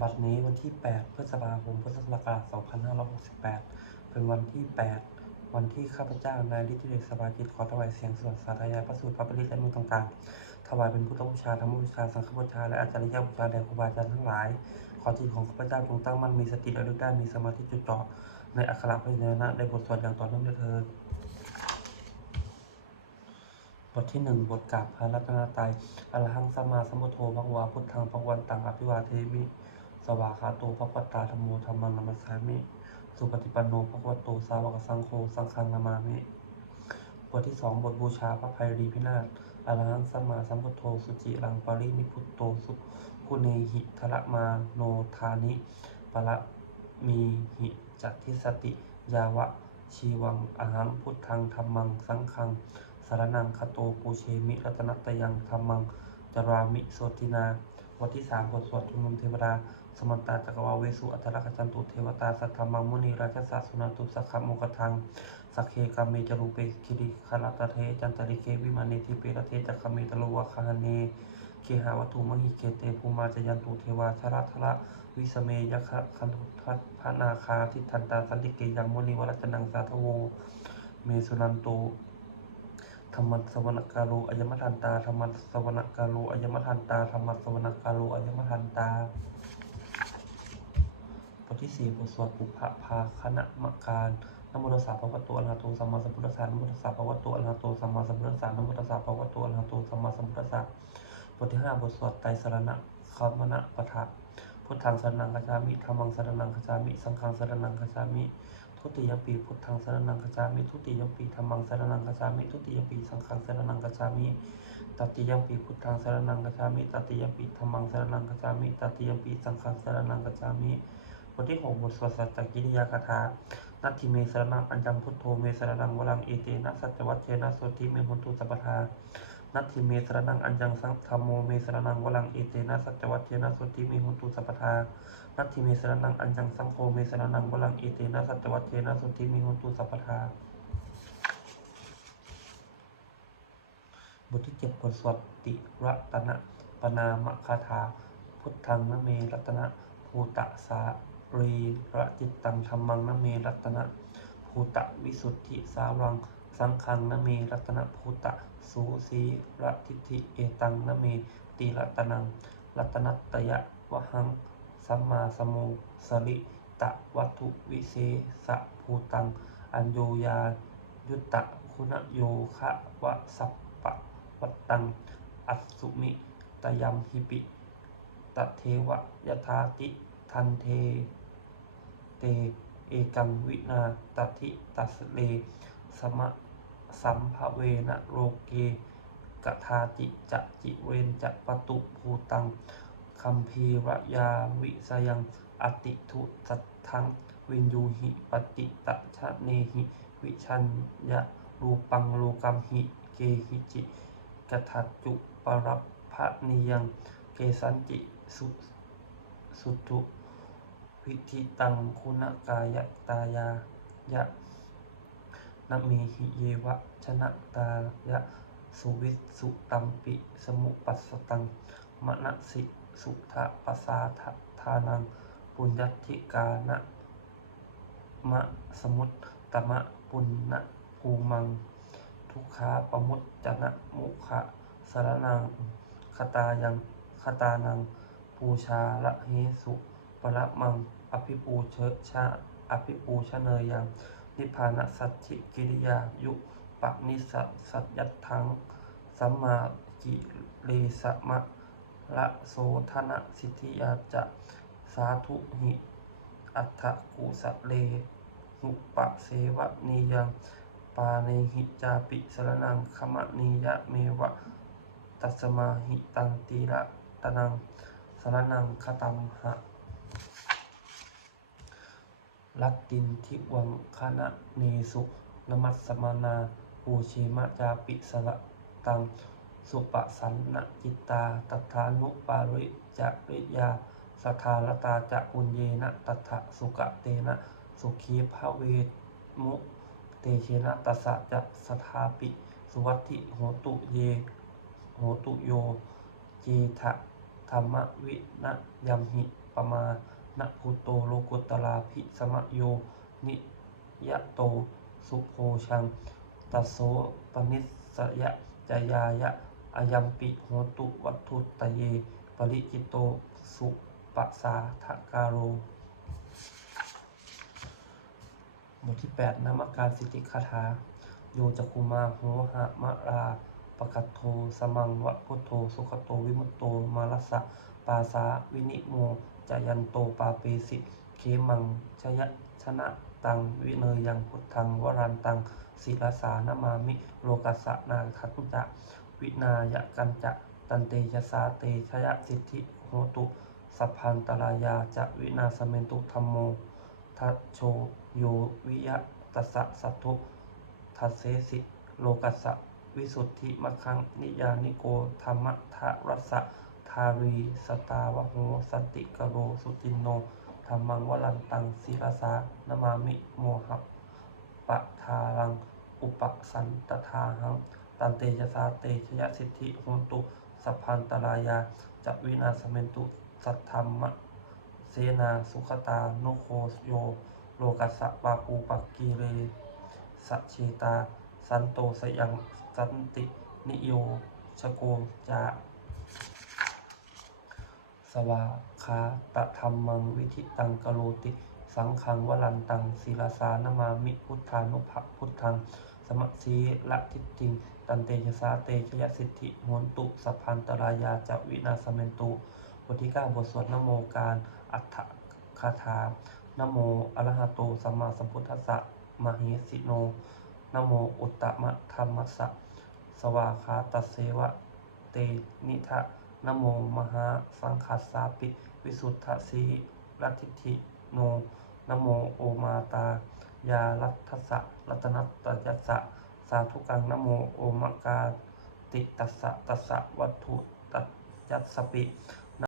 บัดนี้วันที่ 8 พฤษภาคม พุทธศักราช 2568 เป็นวันที่ 8 วันที่ข้าพเจ้านายฤทธิเดชสบายจิตขอถวายเสียงสวดสาธยายพระสูตรพระปริตและมือต่างๆ ถวายเป็นพุทธบูชาธรรมบูชา สังฆบูชา และอาจารย์บูชาแด่ครูบาอาจารย์ทั้งหลาย ขอจิตของข้าพเจ้าจงตั้งมั่นมีสติระลึกได้มีสมาธิจุดจ่อในอักขระพยัญชนะในบทสวดอย่างต่อเนื่องด้วยเถิดบทที่หนึ่งบทกราบพระรัตนตรัยอรหังสัมมาสัมพุทโธภควาพุทธังภควันตังอภิวาเทมิ สวากาโตภควตาธรรมโมธรรมังนัมสสามิ สุปฏิปันโนภควโตสาวกสังโฆสังฆังนามามิบทที่สองบทบูชาพระภัยรีพินาศอรหังสัมมาสัมพุทโธสุจิรังปรินิพุตโตสุกุเนหิทระมาโนทานิปะละมีหิจัตทิสติ ยาวะ ชีวังอหังพุทธังธรรมัง สังฆังสารนังคโตปูเชมิรัตนัตยังธรรมังจารามิโสตินา บทที่สามบทสวดชุมนุมเทวดา สมันตาจักรวาลเวสุอัตตรกจันตุเทวตาสัทธรรมังมุนีราชสัสุนันตุสักขโมกทังสักเคกามเมจรูเปคิริคาลตเทจันตริเควิมานิทิเปรเทจักขเมตโลวะคาเนเคหาวัตุมหิเกเตภูมาจยันตุเทวาชราทระวิสเมยคะคันทุทัตพระนาคาทิทันตาสันติเกยังมุนีวรัจนังสาทโวเมสุนันโตธรรมสวนกาโลอายมทันตาธรรมสวนกาโลอายมทันตาธรรมสวนกาโลอายมทันตา ที่สี่บทสวดปุพพะพาคณะมการนโมตัสสะภะคะวะโตอะระหะโตสัมมาสัมพุทธัสสะนโมตัสสะภะคะวะโตอะระหะโตสัมมาสัมพุทธัสสะนโมตัสสะภะคะวะโตอะระหะโตสัมมาสัมพุทธัสสะบทที่ห้าบทสวดไตรสรณะคัมมณะปะทะพุทธังสรณังคจามิธัมมังสรณังคจามิ สังฆังสรณังคจามิ ทุติยปีพุทธังสรนังคจามิ ทุติยปีธรรมังสรนังคจามิ ทุติยปีสังฆังสรนังคจามิ ตติยปีพุทธังสรนังคจามิ ตติยปีธรรมังสรนังคจามิ ตติยปีสังฆังสรนังคจามิ บทที่หกบทสวดสัจจกิริยาคาถานัตถิเมสรนังอัญจังพุทโธเมสรนังวรังเอเตนะสัจวัตเชนะโสติเมหุนตุสัพพทานัตถิเมสรนังอัญจังสังธรรมโมเมสรนังวรังเอเตนะสัจวัตเชนะโสติเมหุนตุสัพพทานัตถิเมสรนังอัญจังสังโฆเมสรนังวลังเอเตนะสัจวัตเทนะสุทธิมิหุนตุสัพพทาบทที่เจ็ดบทสวดติรัตนะปนามคาถา พุทธังนเมรัตนะภูตะสา รีระจิตตังธรรมังนเมรัตนะภูตะวิสุทธิสาวัง สังฆังนเมรัตนะภูตะสูสีระทิฏฐิเอตังนเมติรัตนังรัตนัตยะวหังสัมมาสมโมสริตะวัตถุวิเศษะภูตัง อัญโยยายุตตะคุณโยคะวะสัพปะวัตตัง อัสุมิตยัมหิปิตเทวะยถาติทันเท เต เอกังวินาตติตัสเล สมะสัมภเวนะโลเกกทาจิจะจิเวนจะปตุภูตังคัมภีระยาวิสยังอติทุสัทธังวินยูหิปฏิตะชะเนหิวิชัญญะรูปังโลกัมหิเกหิจิกทัจจุปรับพะนิยังเกสันจิสุสุตุ วิธิตังคุณกายตายายะนะเมหิเยวะชนะตายะสุวิสุตัมปิสมุปัสสตังมณสิสุทะปสาทะทานังปุญญติกานะมะสมุตตมะปุณณภูมัง ทุกขาปมุตจนะมุขะสารนังคตายังคตานัง ปูชาละเหสุ ปรมังอภิปูเชชะอภิปูชเนยยัง นิพพานสัจฉิกิริยายุปนิสัสัจยัตถังสัมมากิเลสมะละโสธนะสิทธิยาจะสาธุหิ อัฏฐกุสะเลหุปะเสวะนียังปาเนหิจาปิสรนังขมะนียะเมวะตัสมาหิตังตีระตนังสรนังคตัมหะ ลัตตินทิวังคณะเนสุนมัสสมานาปูเชมะจาปิสระตัง สุปสันนจิตตาตัทานุปาริจริยาสทาลตาจะปุญเยนะตัทะสุกะเตนะสุขีภาเวมุเตเชนะตัสสะจะสทาปิ สุวัติโหตุเยโหตุโย เจทะธรรมวินะยัมหิปมา นะพุโตโลกุตตราภิสมะโย นิยะโต สุโภชัง ตัสโสปนิสยะจายายะอายัมปิโหตุวัตถุตเย ปริจิตโตสุปสาทกาโร บทที่ 8นามการสิทธิคาถา โยจักคุมาโหหะมะราปะกัตโท สมังวะพุทโธ สุขโต วิมุตโต มาลัสสะ ปาสาวินิโม จายันโตปาเปสิเขมังชยชนะตังวิเนยังพุทธังวรันตังศิลสานามามิโลกัสนาคัตุจะวินายกันจะตันเตยสาเตชยสิทธิโหตุสัพพันตรายาจะวินาสเมนตุธรรมโมทัชโชโยวิยะตัสสะสัตถุทัสเสสิโลกัสวิสุทธิมะคังนิยานิโกธรรมทะรัสสะ ทารี สตาวะโหสันติกโร สุตินโนธรรมังวลันตังศิรสานามามิโมหะปะทารัง อุปสันตทาหัง ตันเตยสาเตชยสิทธิโหนตุ สัพพันตรายาจะวินาสเมนตุ สัทธรรมะเสนาสุขตาโนโคโย โลกัสสะปาปูปักกีเรสะเชตา สันโตสยังสันติ นิโยชโกจา สวาคาตะธรรมังวิธิตังกโลติ สังขังวลันตังศิลาสานามามิพุทธานุภะพุทธัง สมะสีละทิตติง ตันเตชะสาเตชยสิทธิโหนตุสัพพันตรายาจะวินาสเมนตุบทที่เก้าบทสวดนโมการอัฏฐคาถานโมอรหะโตสัมมาสัมพุทธัสสะมเหสิโนนโมอุตตมะธรรมัสสะสวาคาตัสเสวะเตนิทะ นโมมหาสังคัสสาปิ วิสุทธสีรัติธิโนนโมโอมาตา ยาลัทธัสะรัตนัตยัสสะสาธุกังนโมโอมกาติตัสสะตัสสะวัตถุตัสยัสสปิ